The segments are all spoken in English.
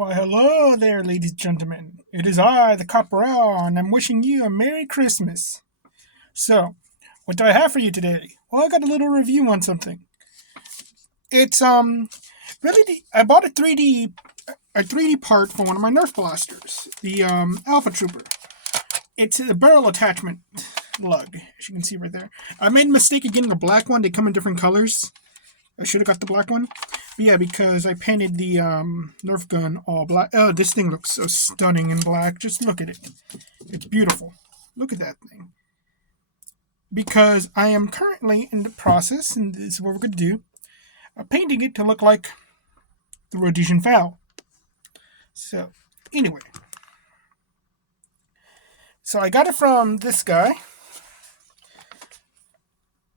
Why, hello there, ladies and gentlemen. It is I, the Copperell, and I'm wishing you a Merry Christmas. So, what do I have for you today? Well, I got a little review on something. It's really I bought a 3D part for one of my Nerf blasters, the Alpha Trooper. It's a barrel attachment lug, as you can see right there. I made a mistake of getting the black one. They come in different colors. I should have got the black one. But yeah, because I painted the Nerf gun all black. Oh, this thing looks so stunning in black. Just look at it. It's beautiful. Look at that thing. Because I am currently in the process, and this is what we're going to do, painting it to look like the Rhodesian fowl. So, anyway. So I got it from this guy.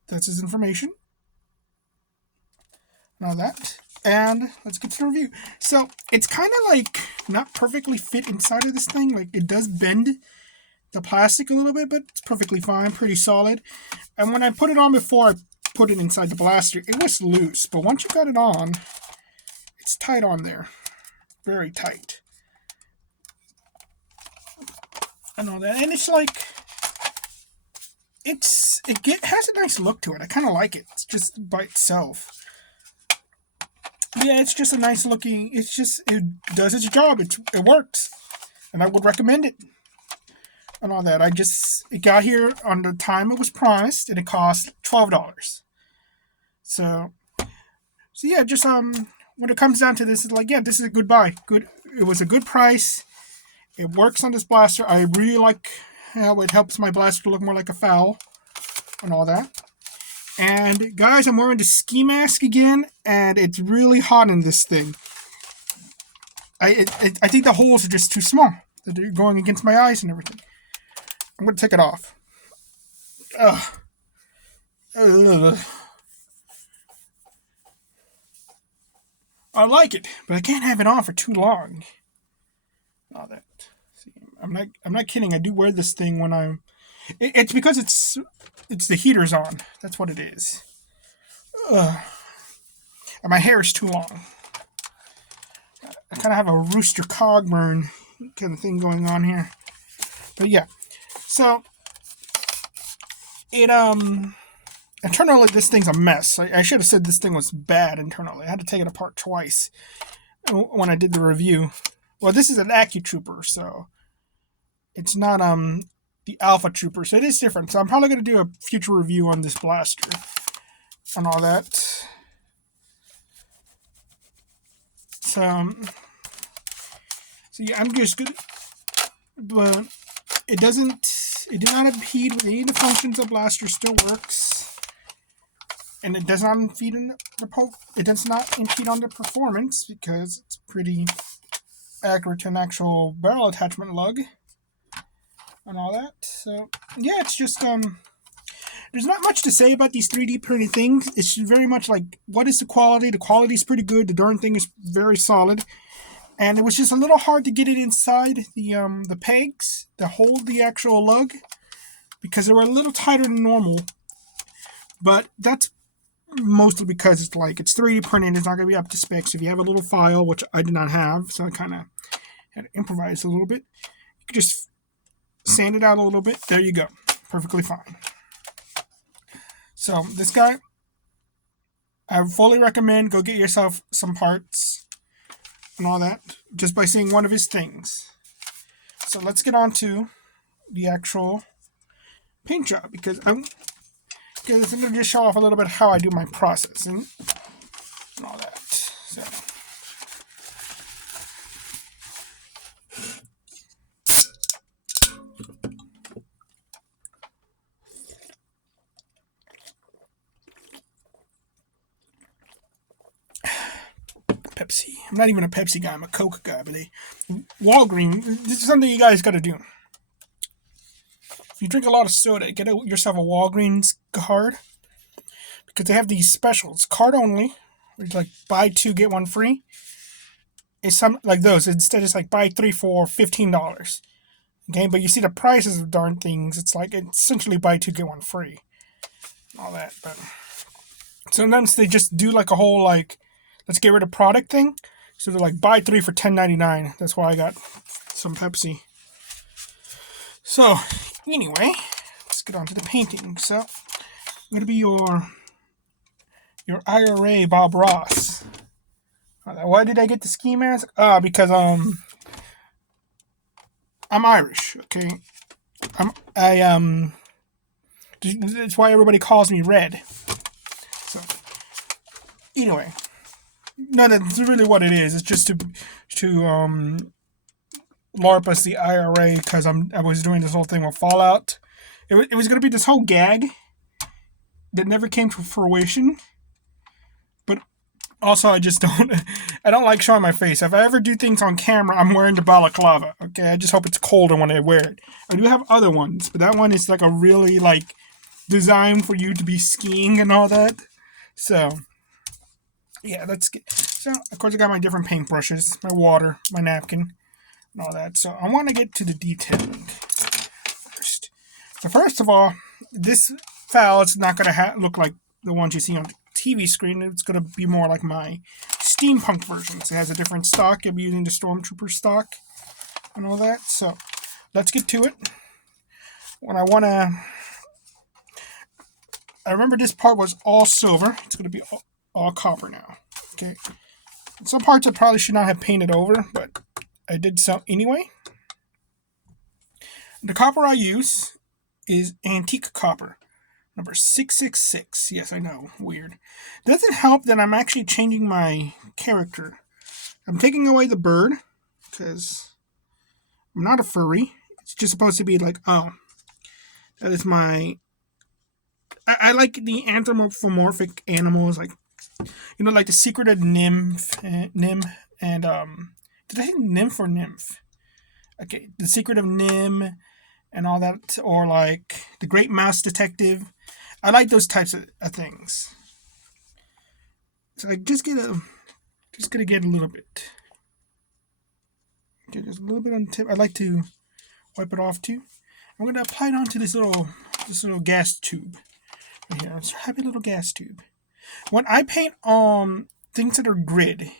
That's his information. And all that. And let's get to the review. So it's kind of like not perfectly fit inside of this thing. Like it does bend the plastic a little bit, but it's perfectly fine, pretty solid. And when I put it on before I put it inside the blaster, it was loose. But once you got it on, it's tight on there. Very tight. And all that. And it's like, it has a nice look to it. I kind of like it. It's just by itself. Yeah, it's just a nice looking, it does its job. It works. And I would recommend it. And all that. It got here on the time it was priced, and it cost $12. So yeah, just, when it comes down to this, it's like, yeah, this is a good buy. It was a good price. It works on this blaster. I really like how it helps my blaster look more like a fowl and all that. And guys, I'm wearing the ski mask again, and it's really hot in this thing. I think the holes are just too small. They're going against my eyes and everything. I'm going to take it off. Ugh. I like it, but I can't have it on for too long. All that. See, I'm not kidding. I do wear this thing when I'm. It's because it's the heater's on. That's what it is. Ugh. And my hair is too long. I kind of have a Rooster Cogburn kind of thing going on here. But yeah. So internally this thing's a mess. I should have said this thing was bad internally. I had to take it apart twice when I did the review. Well, this is an AccuTrooper, so it's not the Alpha Trooper, so it is different. So I'm probably going to do a future review on this blaster and all that. So yeah, I'm just good, but it did not impede with any of the functions. The blaster still works, and it does not impede on the performance because it's pretty accurate to an actual barrel attachment lug and all that. So yeah, it's just there's not much to say about these 3D printed things. It's very much like, what is the quality? The quality is pretty good. The darn thing is very solid. And it was just a little hard to get it inside the pegs that hold the actual lug, because they were a little tighter than normal. But that's mostly because it's 3D printed. It's not going to be up to specs. If you have a little file, which I did not have, so I kind of had to improvise a little bit, you could just sand it out a little bit. There you go. Perfectly fine. So this guy, I fully recommend go get yourself some parts and all that just by seeing one of his things. So let's get on to the actual paint job, because I'm going to just show off a little bit how I do my processing and all that. So Pepsi. I'm not even a Pepsi guy. I'm a Coke guy. But Walgreens, this is something you guys got to do. If you drink a lot of soda, get yourself a Walgreens card, because they have these specials, card only, where it's like buy two get one free. It's some like those. Instead, it's like buy three for $15. Okay, but you see the prices of darn things. It's like essentially buy two get one free. All that, but sometimes they just do like a whole let's get rid of product thing. So they're like buy 3 for $10.99. That's why I got some Pepsi. So anyway, let's get on to the painting. So I'm gonna be your IRA Bob Ross. Why did I get the ski mask? Because I'm Irish. Okay, that's why everybody calls me Red. So anyway, no, that's really what it is. It's just to LARP us the IRA because I was doing this whole thing with Fallout. It was gonna be this whole gag that never came to fruition. But also, I don't like showing my face. If I ever do things on camera, I'm wearing the balaclava. Okay, I just hope it's colder when I wear it. I do have other ones, but that one is like a really like designed for you to be skiing and all that. So yeah, let's get. So of course I got my different paintbrushes, my water, my napkin, and all that. So I want to get to the detailing first. So first of all, this file is not going to look like the ones you see on the TV screen. It's going to be more like my steampunk versions. It has a different stock. I'll be using the Stormtrooper stock and all that. So let's get to it. I remember this part was all silver. It's going to be all copper now. Okay. Some parts I probably should not have painted over, but I did so anyway. The copper I use is antique copper, number 666. Yes, I know, weird. Doesn't help that I'm actually changing my character. I'm taking away the bird, because I'm not a furry. It's just supposed to be like, oh, that is my... I like the anthropomorphic animals, like, you know, like the Secret of Nim, and did I say nymph or nymph? Okay, the Secret of Nim and all that, or like the Great Mouse Detective. I like those types of things. So I just gonna get a little bit. Okay, just a little bit on the tip. I like to wipe it off too. I'm gonna apply it onto this little gas tube right here. It's a happy little gas tube. When I paint things that are grid, I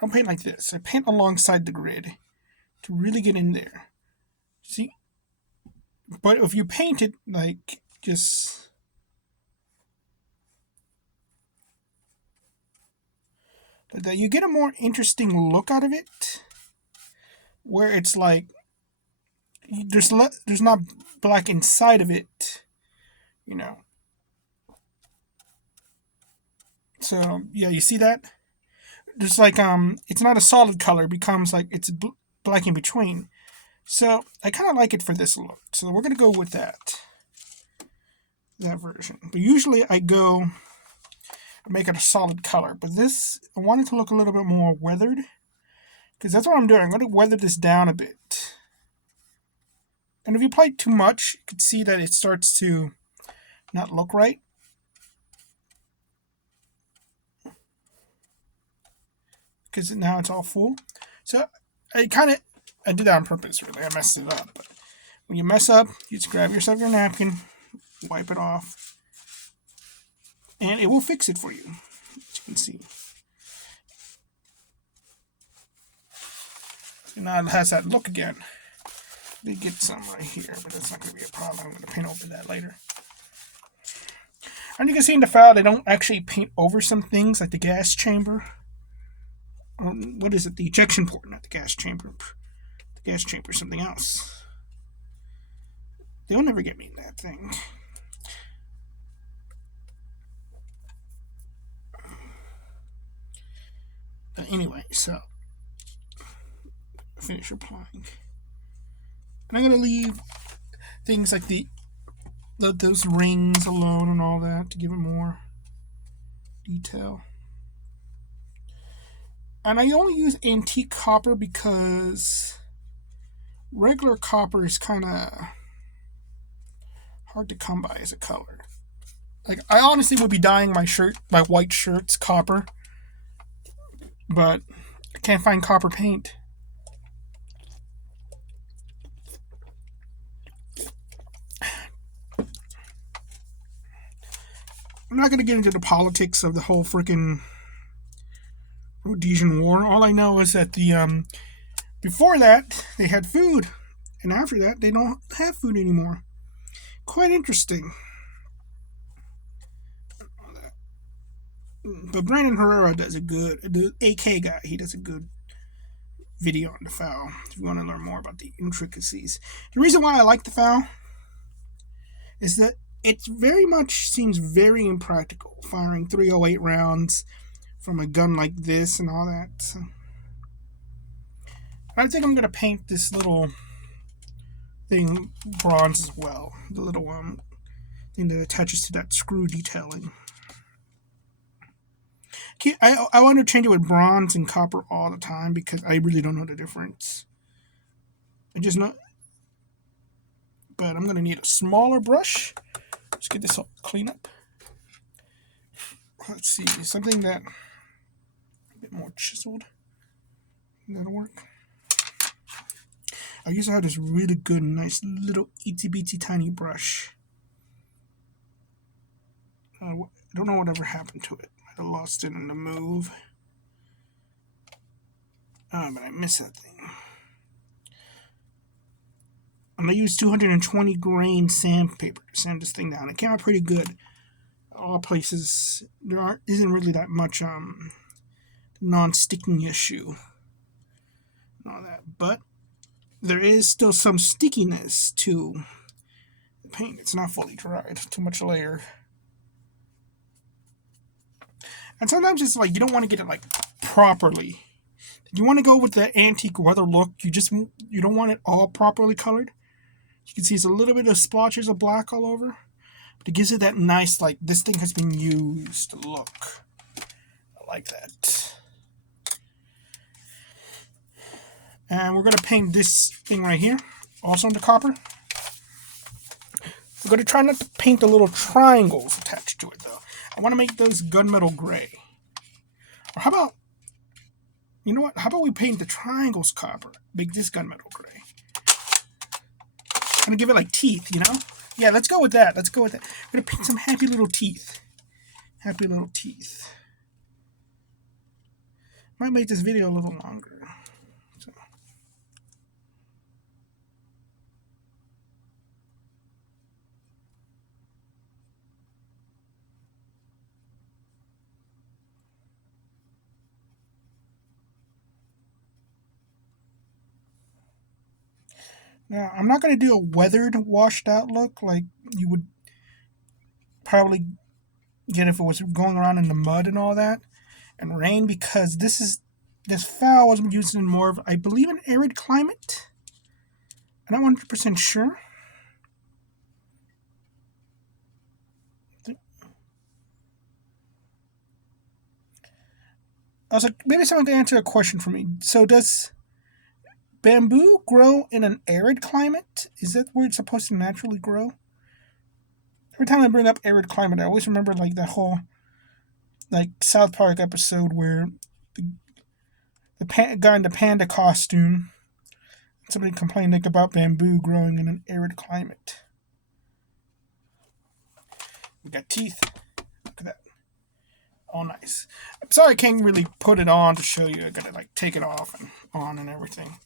don't paint like this. I paint alongside the grid to really get in there. See? But if you paint it like just that, you get a more interesting look out of it, where it's like there's not black inside of it, you know. So yeah, you see that? There's like it's not a solid color. It becomes like it's black in between. So I kind of like it for this look. So we're gonna go with that version. But usually I make it a solid color. But this, I want it to look a little bit more weathered, because that's what I'm doing. I'm going to weather this down a bit. And if you apply too much, you can see that it starts to not look right. Because now it's all full. So I did that on purpose, really. I messed it up. But when you mess up, you just grab yourself your napkin, wipe it off, and it will fix it for you, as you can see. And now it has that look again. They get some right here, but that's not going to be a problem. I'm going to paint over that later. And you can see in the file, they don't actually paint over some things, like the gas chamber. What is it? The ejection port, not the gas chamber. The gas chamber is something else. They'll never get me in that thing. But anyway, so finish applying. And I'm going to leave things like those rings alone and all that to give it more detail. And I only use antique copper because regular copper is kind of hard to come by as a color. Like, I honestly would be dyeing my white shirts copper, but I can't find copper paint. I'm not going to get into the politics of the whole freaking Rhodesian War. All I know is that the before that they had food, and after that they don't have food anymore. Quite interesting. But Brandon Herrera does a good, the AK guy, he does a good video on the FAL if you want to learn more about the intricacies. The reason why I like the FAL is that it very much seems very impractical, firing 308 rounds from a gun like this and all that. So I think I'm going to paint this little thing bronze as well. The little thing that attaches to that screw detailing. I want to change it with bronze and copper all the time because I really don't know the difference. I just know. But I'm going to need a smaller brush. Let's get this all clean up. Let's see, something that a bit more chiseled. That'll work. I used to have this really good, nice little itsy bitsy tiny brush. I don't know whatever happened to it. I lost it in the move. But I miss that thing. I'm going to use 220 grain sandpaper to sand this thing down. It came out pretty good. All places, isn't really that much non-sticking issue and all that. But there is still some stickiness to the paint. It's not fully dried. Too much layer. And sometimes it's like you don't want to get it like properly. You want to go with the antique weather look. You don't want it all properly colored. You can see it's a little bit of splotches of black all over. But it gives it that nice, like, this thing has been used look. I like that. And we're going to paint this thing right here. Also in the copper. We're going to try not to paint the little triangles attached to it, though. I want to make those gunmetal gray. Or how about, you know what? How about we paint the triangles copper? Make this gunmetal gray. I'm going to give it like teeth, you know? Yeah, let's go with that. I'm going to paint some happy little teeth. Happy little teeth. Might make this video a little longer. So. Now, I'm not going to do a weathered, washed out look like you would probably get if it was going around in the mud and all that, and rain, because this FAL was used in more of, I believe, an arid climate. I'm not 100% sure. I was like, maybe someone can answer a question for me. So does bamboo grow in an arid climate? Is that where it's supposed to naturally grow? Every time I bring up arid climate, I always remember like that whole like South Park episode where the guy in the panda costume, somebody complained like about bamboo growing in an arid climate. We got teeth. Look at that. All nice. I'm sorry I can't really put it on to show you. I gotta like take it off and on and everything.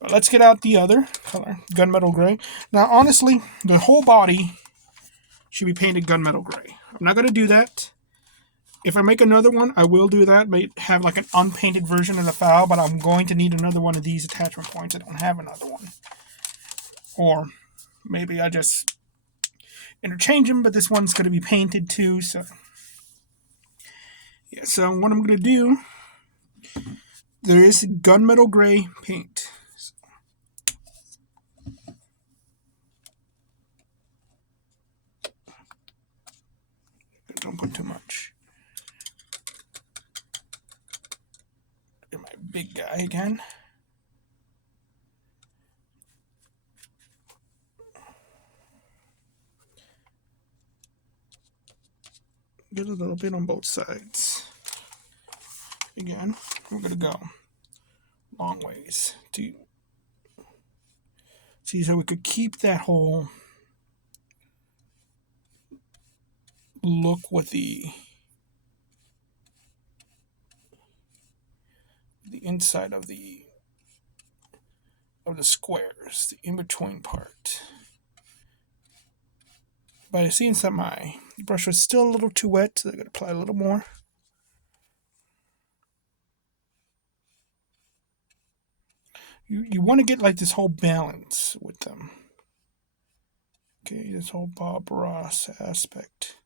But let's get out the other color, gunmetal gray. Now, honestly, the whole body should be painted gunmetal gray. I'm not going to do that. If I make another one, I will do that. May have like an unpainted version of the FAL, but I'm going to need another one of these attachment points. I don't have another one. Or maybe I just interchange them, but this one's going to be painted too. So, yeah. So what I'm going to do, there is gunmetal gray paint. Don't put too much. Get my big guy again. Get a little bit on both sides. Again, we're going to go long ways to see so we could keep that whole look with the inside of the squares, the in-between part. But it seems that my brush was still a little too wet, so I'm going to apply a little more. You want to get like this whole balance with them. Okay, this whole Bob Ross aspect.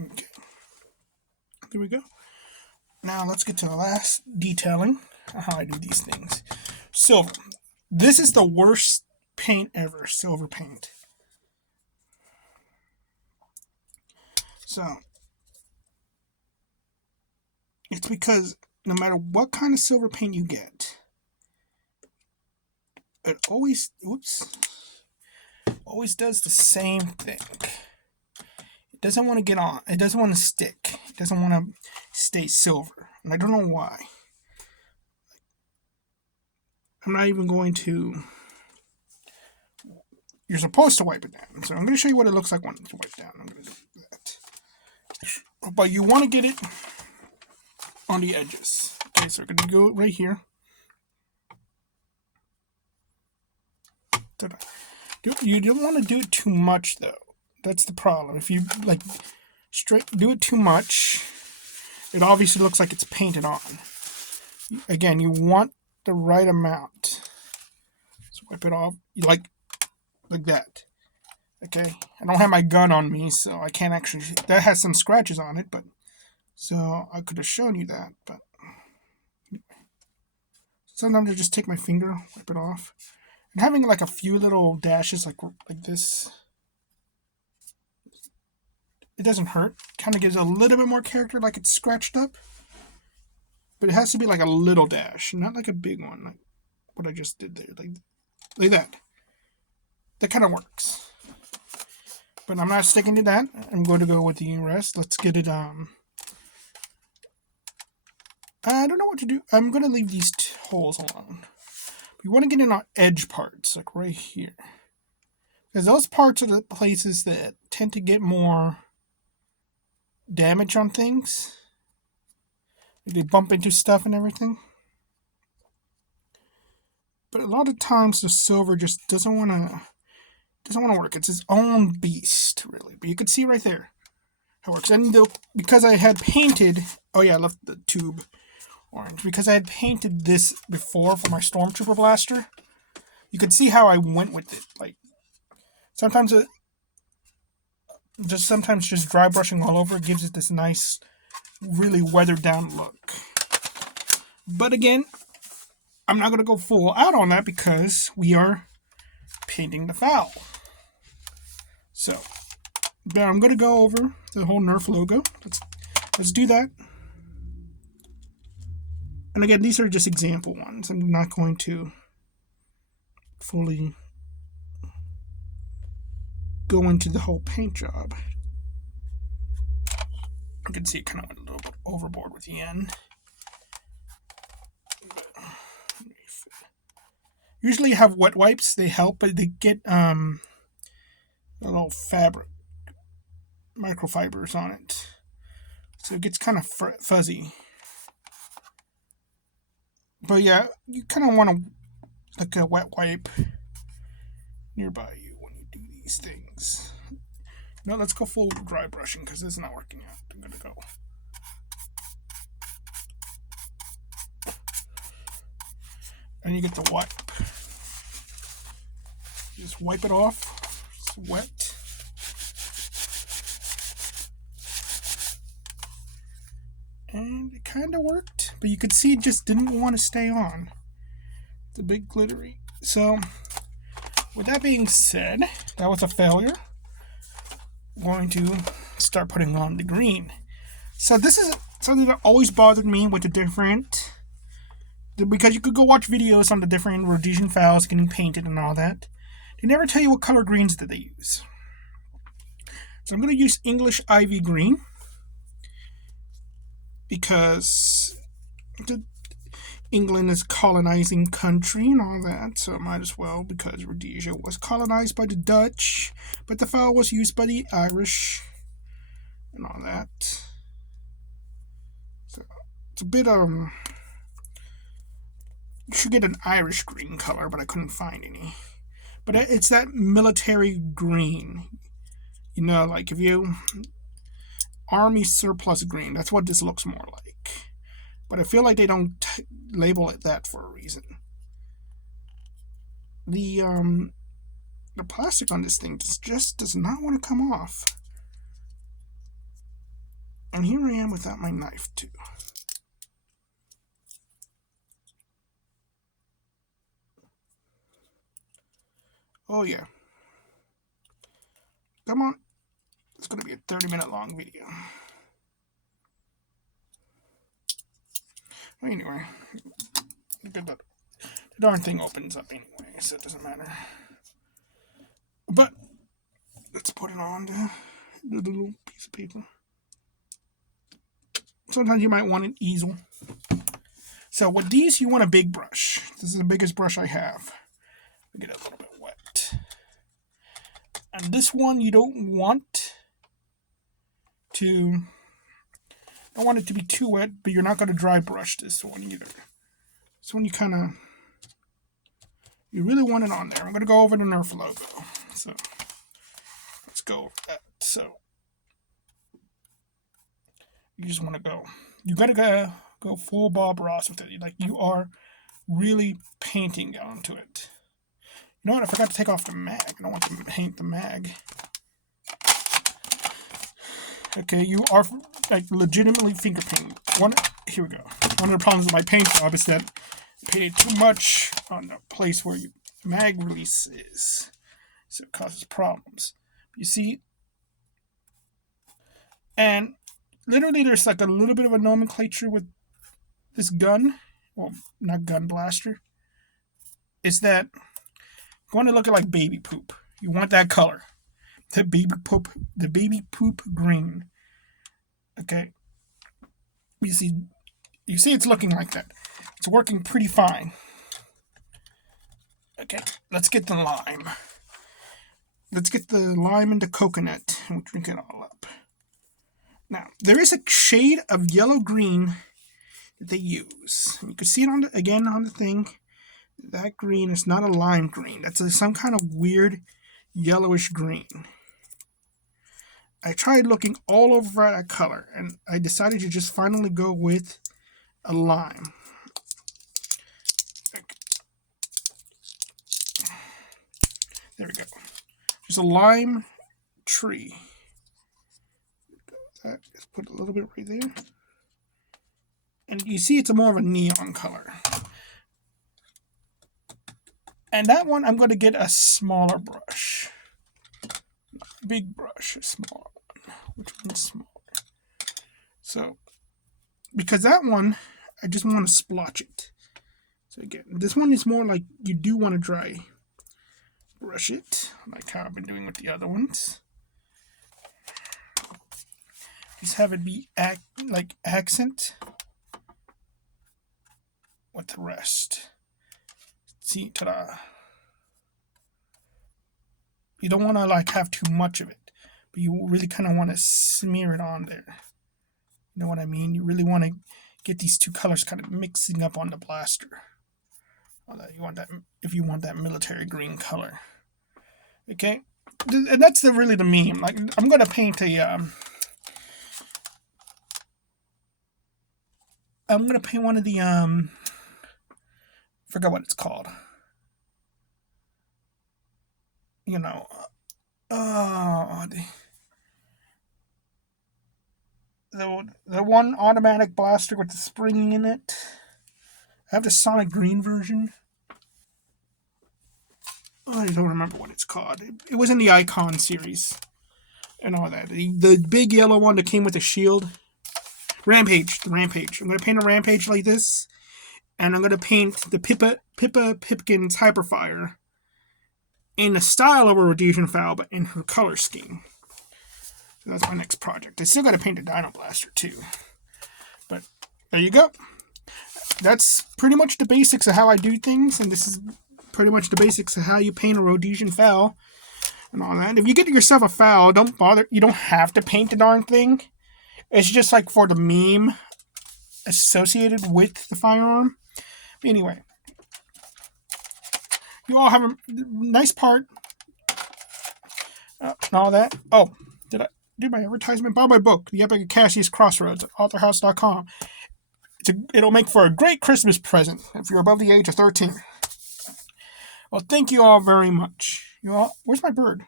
Okay, there we go. Now let's get to the last detailing on how I do these things. Silver. This is the worst paint ever, silver paint. So, it's because no matter what kind of silver paint you get, it always does the same thing. It doesn't want to get on. It doesn't want to stick. It doesn't want to stay silver. And I don't know why. I'm not even going to... You're supposed to wipe it down. So I'm going to show you what it looks like when it's wiped down. I'm going to do that. But you want to get it on the edges. Okay, so we're going to go right here. You don't want to do it too much, though. That's the problem. If you do it too much, it obviously looks like it's painted on. Again, you want the right amount. So wipe it off like that. Okay, I don't have my gun on me, so I can't actually. That has some scratches on it, but so I could have shown you that. But sometimes I just take my finger, wipe it off. And having like a few little dashes like this, it doesn't hurt. Kind of gives a little bit more character, like it's scratched up. But it has to be like a little dash, not like a big one, like what I just did there, like that. That kind of works. But I'm not sticking to that. I'm going to go with the rest. Let's get it. I don't know what to do. I'm going to leave these holes alone. You want to get in on edge parts, like right here. Because those parts are the places that tend to get more damage on things. They bump into stuff and everything. But a lot of times the silver just doesn't want to work. It's its own beast, really. But you can see right there how it works. And because I had painted, oh yeah, I left the tube orange. Because I had painted this before for my Stormtrooper blaster, you could see how I went with it. Like sometimes just dry brushing all over gives it this nice, really weathered down look. But again, I'm not going to go full out on that because we are painting the fowl. So, now I'm going to go over the whole Nerf logo. Let's do that. And again, these are just example ones. I'm not going to fully go into the whole paint job. You can see it kind of went a little bit overboard with the end. Usually you have wet wipes, they help, but they get a little fabric, microfibers on it. So it gets kind of fuzzy. But yeah, you kind of want to, like a wet wipe nearby you when you do these things. No, let's go full dry brushing because this is not working out. I'm going to go. And you get the wipe. Just wipe it off. It's wet. kind of worked, but you could see it just didn't want to stay on. It's a bit glittery. So, with that being said, that was a failure. I'm going to start putting on the green. So this is something that always bothered me with the different, because you could go watch videos on the different Rhodesian files getting painted and all that. They never tell you what color greens that they use. So I'm going to use English Ivy Green because England is colonizing country and all that, so might as well, because Rhodesia was colonized by the Dutch, but the file was used by the Irish and all that. So it's a bit you should get an Irish green color, but I couldn't find any. But it's that military green, you know, like if you army surplus green, that's what this looks more like. But I feel like they don't label it that for a reason. The plastic on this thing just does not want to come off. And here I am without my knife too. Oh yeah. Come on. It's going to be a 30-minute long video. Anyway, the darn thing opens up anyway, so it doesn't matter. But let's put it on the little piece of paper. Sometimes you might want an easel. So with these, you want a big brush. This is the biggest brush I have. Get it a little bit wet. And this one you don't want it to be too wet, but you're not going to dry brush this one either. This one you really want it on there. I'm going to go over the Nerf logo. So let's go over that. So you just want to go. You got to go full Bob Ross with it. Like you are really painting onto it. You know what? I forgot to take off the mag. I don't want to paint the mag. Okay, you are like legitimately finger painting. Here we go. One of the problems with my paint job is that I painted too much on the place where your mag release is, so it causes problems. You see, and literally there's like a little bit of a nomenclature with this gun. Well, not gun, blaster. Is that you want to look at like baby poop? You want that color. The baby poop green. Okay. You see it's looking like that. It's working pretty fine. Okay, let's get the lime. Let's get the lime and the coconut, and we'll drink it all up. Now, there is a shade of yellow-green that they use. You can see it again on the thing. That green is not a lime green. That's some kind of weird yellowish green. I tried looking all over that color, and I decided to just finally go with a lime. There we go. There's a lime tree. Just put a little bit right there. And you see it's more of a neon color. And that one, I'm going to get a smaller brush. Not a big brush, a smaller one. Which one's smaller? So, because that one, I just want to splotch it. So again, this one is more like you do want to dry brush it, like how I've been doing with the other ones. Just have it be like accent with the rest. See, ta-da. You don't want to like have too much of it, but you really kind of want to smear it on there. You know what I mean? You really want to get these two colors kind of mixing up on the blaster. You want that if you want that military green color. Okay, and that's really the meme. Like I'm gonna paint I'm gonna paint one of the forgot what it's called. You know, the one automatic blaster with the spring in it. I have the Sonic Green version. I don't remember what it's called. It was in the Icon series and all that. The big yellow one that came with the shield. Rampage. The Rampage. I'm going to paint a Rampage like this. And I'm going to paint the Pippa Pipkin's Hyperfire in the style of a Rhodesian Fowl, but in her color scheme. So that's my next project. I still got to paint the Dino Blaster too. But there you go. That's pretty much the basics of how I do things, and this is pretty much the basics of how you paint a Rhodesian Fowl and all that. And if you get yourself a fowl, don't bother. You don't have to paint the darn thing. It's just like for the meme associated with the firearm. But anyway, you all have a nice part and all that. Oh, did I do my advertisement? Buy my book, The Epic of Cassie's Crossroads, at authorhouse.com. It'll make for a great Christmas present if you're above the age of 13. Well, thank you all very much. You all, where's my bird?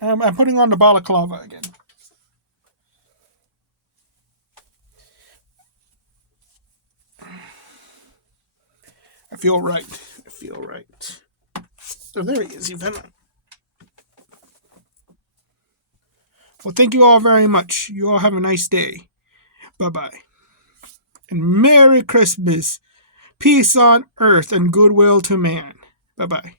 I'm putting on the balaclava again. I feel right. Oh, there he is, even. Well, thank you all very much. You all have a nice day. Bye-bye. And Merry Christmas. Peace on earth and goodwill to man. Bye-bye.